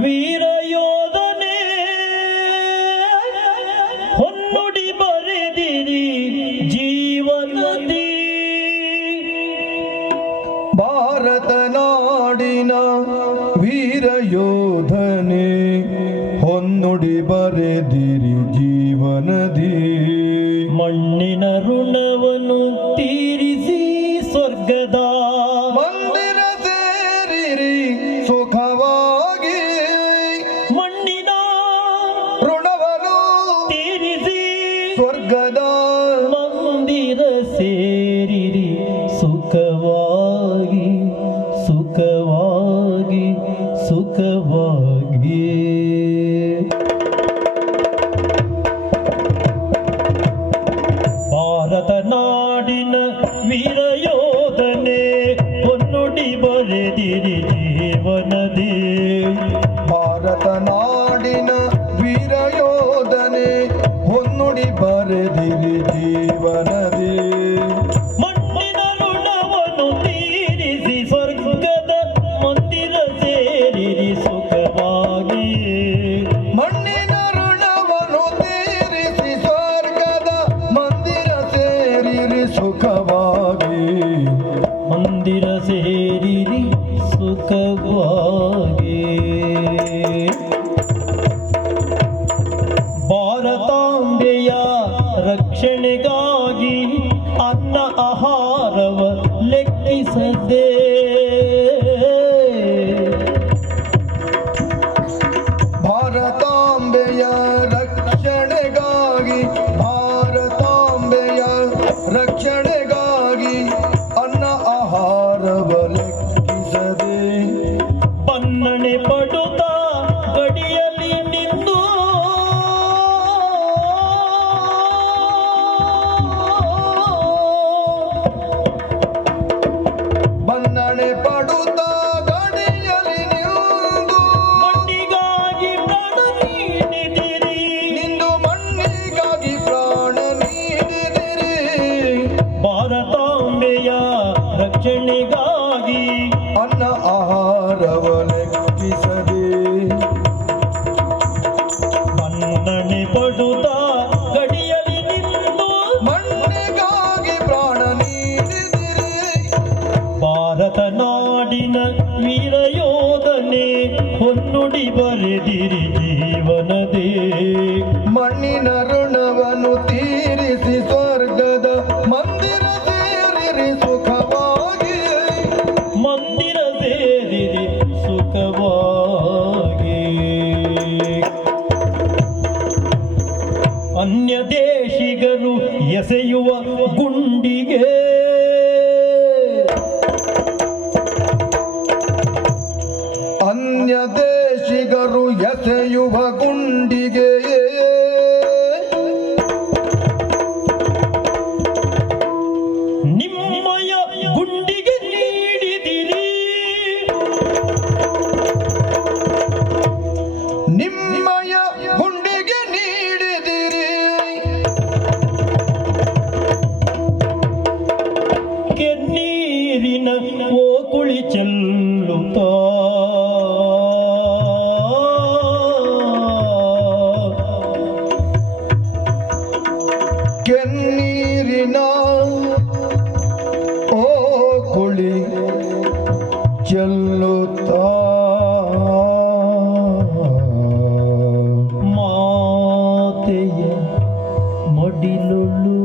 ವೀರ ಯೋಧನೆ ಹೊನ್ನುಡಿ ಬರೆದಿರಿ ಜೀವನದಿ. ಭಾರತ ನಾಡಿನ ವೀರ ಯೋಧನೆ ಹೊನ್ನುಡಿ ಬರೆದಿರಿ ಜೀವನದಿ. ಮಣ್ಣಿನ ಋಣವನ್ನು الذين ಹೊನ್ನುಡಿ ಬರೆದಿರಿ ಜೀವನದಿ ಭಾರತಾಂಬೆಯ ರಕ್ಷಣೆಗಾಗಿ ಅನ್ನ ಆಹಾರವ ಲೆಕ್ಕಿಸದೆ. ಭಾರತಾಂಬೆಯ ರಕ್ಷಣೆಗಾಗಿ ಭಾರತಾಂಬೆಯ ರಕ್ಷಣೆಗಾಗಿ ರಕ್ಷಣೆಗಾಗಿ ಅನ್ನ ಆಹಾರವ ಲೆಕ್ಕಿಸದೆ ಮನ್ನಣೆ ಪಡುತ್ತ ಗಡಿಯಲ್ಲಿ ನಿಂತು ಮಣ್ಣಿಗಾಗಿ ಪ್ರಾಣ ನೀಡಿದಿರಿ. ಭಾರತ ನಾಡಿನ ವೀರ ಯೋಧನೆ ಹೊನ್ನುಡಿ ಬರೆದಿರಿ ಜೀವನದೇ. ಮಣ್ಣಿನ ಅನ್ಯ ದೇಶಿಗರು ಎಸೆಯುವ ಗುಂಡಿಗೆ. ಅನ್ಯ ದೇಶಿಗರು ಎಸೆಯುವ ಗುಂಡಿಗೆ. ಚೆಲ್ಲುತ್ತಾ ಮಾತೆಯ ಮಡಿಲುಳು